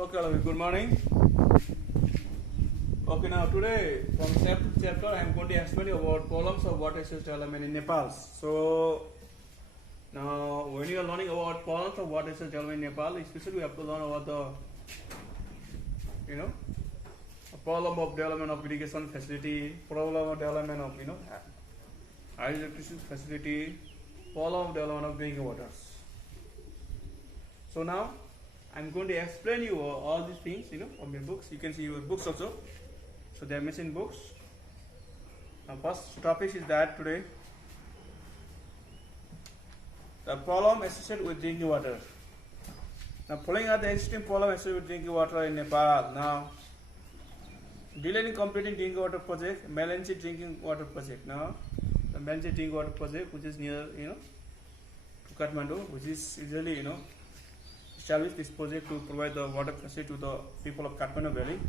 Okay, all of you, good morning. Okay, now today from chapter I am going to explain you about problems of water resource development in Nepal. So now when you are learning about problems of water resource development in Nepal, especially we have to learn about the problem of development of irrigation facility, problem of development of hydroelectricity facility, problem of development of drinking waters. So now I'm going to explain you all these things, from your books. You can see your books also. So they are mentioned books. Now first topic is that today the problem associated with drinking water. Now following are the existing problem associated with drinking water in Nepal. Now delay in completing drinking water project, Melanchi drinking water project. Now the Melanchi drinking water project, which is near to Kathmandu, which is usually established this project to provide the water facility to the people of Kathmandu Valley.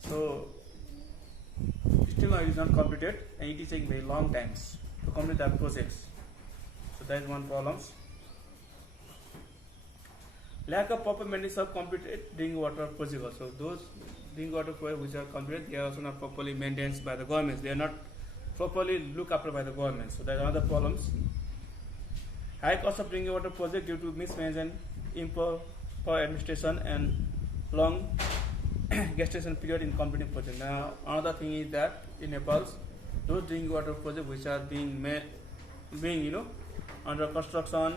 So still it is not completed and it is taking very long times to complete that projects. So that is one problem. Lack of proper maintenance of completed drinking water projects also. Those drinking water projects which are completed, they are also not properly maintained by the governments. They are not properly looked after by the government. So there are other problems. High cost of drinking water project due to mismanagement, improper administration and long gestation period in completing project. Now another thing is that in Nepal, those drinking water projects which are being under construction,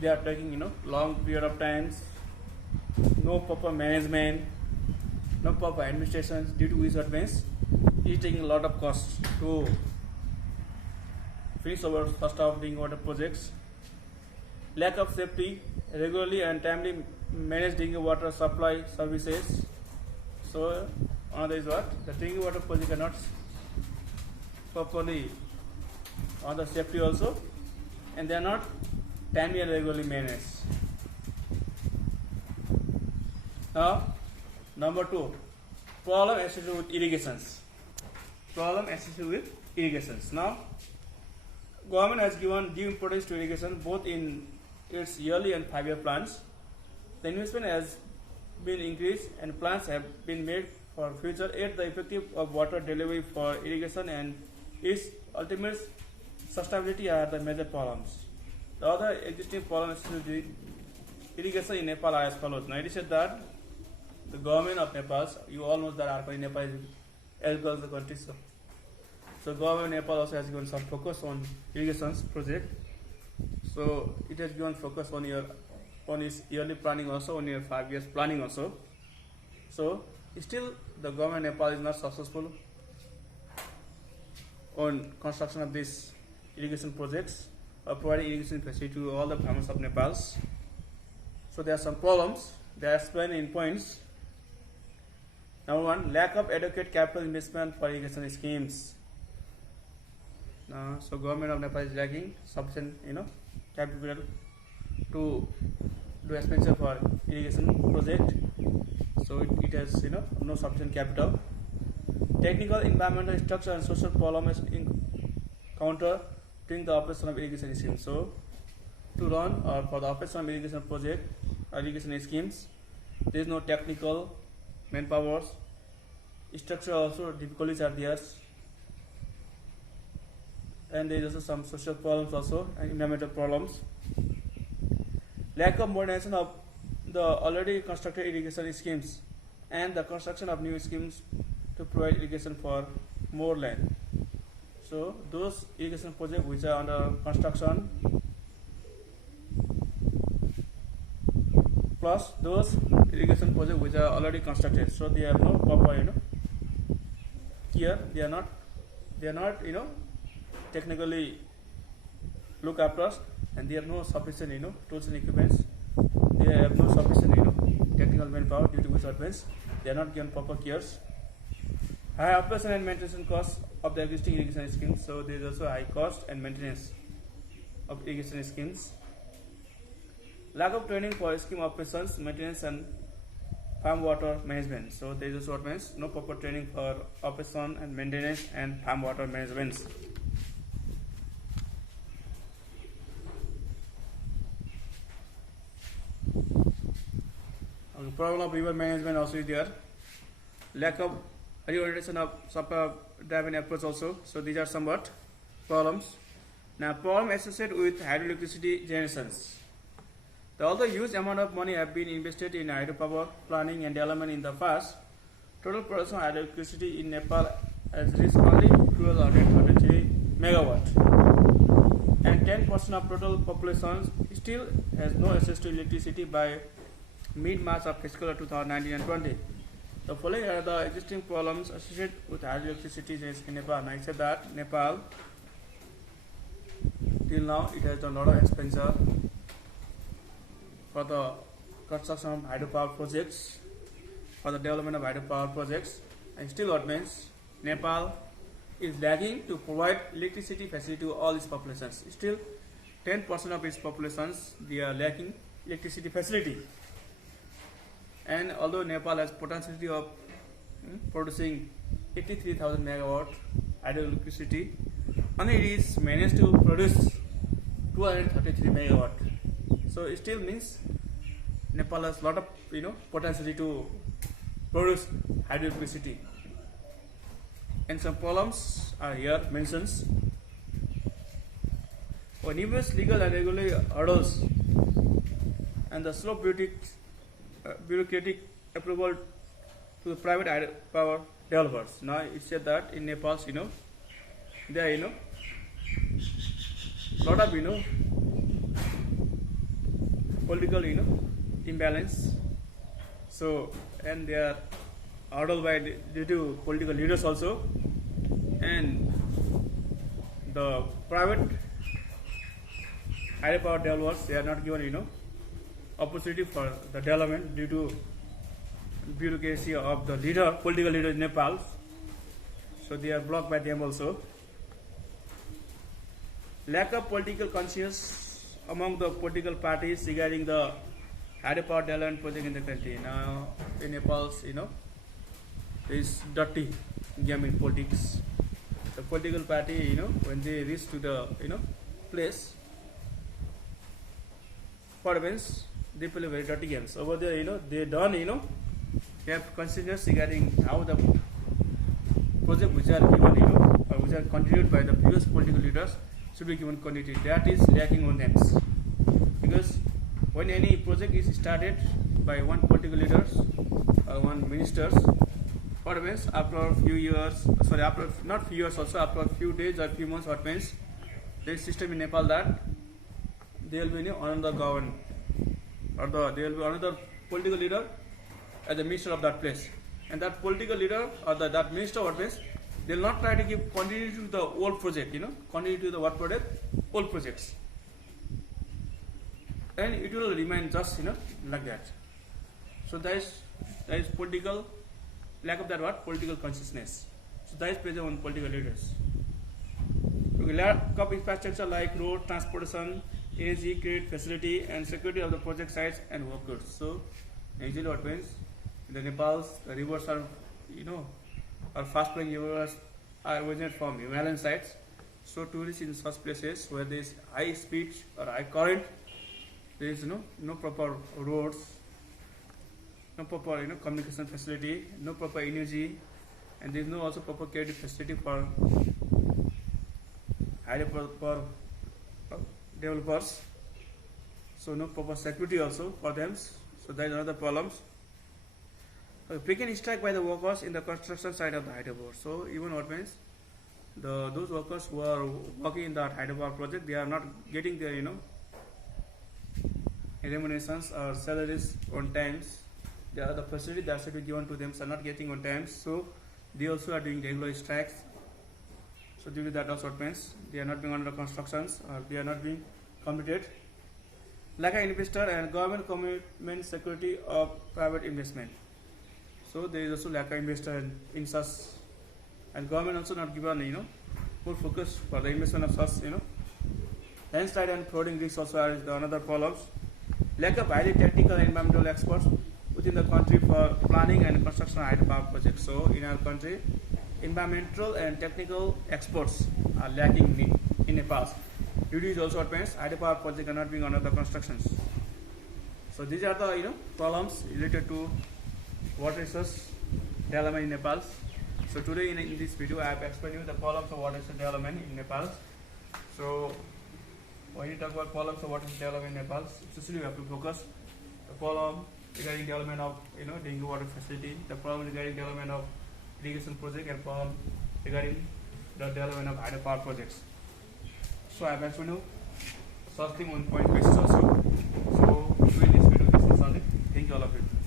they are taking long period of times, no proper management, no proper administration, due to which advance is taking a lot of costs to finish our first of drinking water projects. Lack of safety, regularly and timely managed drinking water supply services. So another is what? The drinking water project cannot properly on the safety also, and they are not timely and regularly managed. Now number 2, problem associated with irrigations. Problem associated with irrigations. Now government has given due importance to irrigation both in its yearly and 5-year plans. The investment has been increased and plans have been made for future, yet the effective of water delivery for irrigation and its ultimate sustainability are the major problems. The other existing problems with irrigation in Nepal are as follows. Now it is said that the government of Nepal, you all know that Nepal is agricultural country, so government of Nepal also has given some focus on irrigation project. So it has given focus on its yearly planning also, on your 5 years planning also. So still the government of Nepal is not successful on construction of these irrigation projects or providing irrigation facility to all the farmers of Nepal. So there are some problems. They are explained in points. Number 1, lack of adequate capital investment for irrigation schemes. So government of Nepal is lacking sufficient capital to do expenditure for irrigation project. So it has no sufficient capital. Technical, environmental, structural and social problems encounter during the operation of irrigation schemes. So to run or for the operation of irrigation project or irrigation schemes, there is no technical manpower. Structural also difficulties are there, and there is also some social problems also and environmental problems. Lack of modernization of the already constructed irrigation schemes and the construction of new schemes to provide irrigation for more land. So those irrigation projects which are under construction plus those irrigation projects which are already constructed, so they have no proper care. They are not technically look after, and they have no sufficient tools and equipments. They have no sufficient technical manpower, due to which advance they are not given proper cares. High operation and maintenance costs of the existing irrigation schemes. So there is also high cost and maintenance of irrigation schemes. Lack of training for scheme operations, maintenance and farm water management. So there is also advance no proper training for operation and maintenance and farm water management. problem of river management also is there. Lack of reorientation of supply driven approach also. So these are somewhat problems. Now problem associated with hydroelectricity generations. Although huge amount of money have been invested in hydropower planning and development in the past, total production of hydroelectricity in Nepal has reached only 1233 megawatt, and 10% of total population still has no access to electricity by mid-March of fiscal year 2019 and 20. The following are the existing problems associated with hydroelectricity in Nepal. And I said that Nepal, till now, it has done a lot of expenditure for the construction of hydropower projects, for the development of hydropower projects, and still what means Nepal is lagging to provide electricity facility to all its populations. Still, 10% of its populations, they are lacking electricity facility. And although Nepal has potentiality of producing 83,000 megawatt hydroelectricity, only it is managed to produce 233 megawatt. So it still means Nepal has lot of potentiality to produce hydroelectricity. And some problems are here mentioned. For numerous legal and regulatory hurdles and the slow bureaucratic approval to the private hydropower developers. Now it said that in Nepal, there are lot of political imbalance. So and they are hurdled by due to political leaders also, and the private hydropower developers, they are not given opportunity for the development due to bureaucracy of the political leader in Nepal. So they are blocked by them also. Lack of political conscience among the political parties regarding the hydropower development project in the country. Now in Nepal, there is dirty game in politics. The political party, when they reach to the place, what happens? They play very dirty games over there. They don't they have consciousness regarding how the project which are given or which are continued by the previous political leaders should be given continuity. That is lacking on them, because when any project is started by one political leaders or one ministers, what happens after a few years? Sorry, after not few years also, after a few days or few months, what means there is system in Nepal that there will be another government, or there will be another political leader as the minister of that place, and that political leader or that minister, what means they will not try to give continuity to the old project, continuity to the what project, old projects, and it will remain just like that. So there is political lack of that political consciousness. So that is present on political leaders. Lack of infrastructure like road, transportation, energy, credit facility, and security of the project sites and workers. So usually what means in the Nepal, the rivers are or fast flowing rivers are originated from Himalayan sites. So tourists in such places where there is high speed or high current, there is no proper roads, no proper communication facility, no proper energy, and there is no also proper credit facility for hydropower developers. So no proper security also for them. So that is another problem. Frequent strike by the workers in the construction side of the hydropower. So even what means those workers who are working in that hydropower project, they are not getting their remunerations or salaries on times. The facility that should be given to them are not getting on time. So they also are doing regular strikes. So due to that also what means they are not being under constructions or they are not being completed. Lack of investor and government commitment security of private investment. So there is also lack of investor in such, and government also not given more focus for the investment of such landslide and flooding risks also are another problems. Lack of highly technical and environmental experts within the country for planning and construction of hydropower projects. So in our country, environmental and technical experts are lacking in Nepal. Due to also what means hydropower projects are not being under the constructions. So these are the problems related to water resource development in Nepal. So today in this video I have explained you the problems of water resource development in Nepal. So when you talk about problems of water resource development in Nepal, especially you have to focus the problem regarding development of drinking water facility, the problem regarding development of irrigation project, and problem regarding the development of hydropower projects. So I have explained you such thing on point basis also. So in this video this is something. Thank you all of you.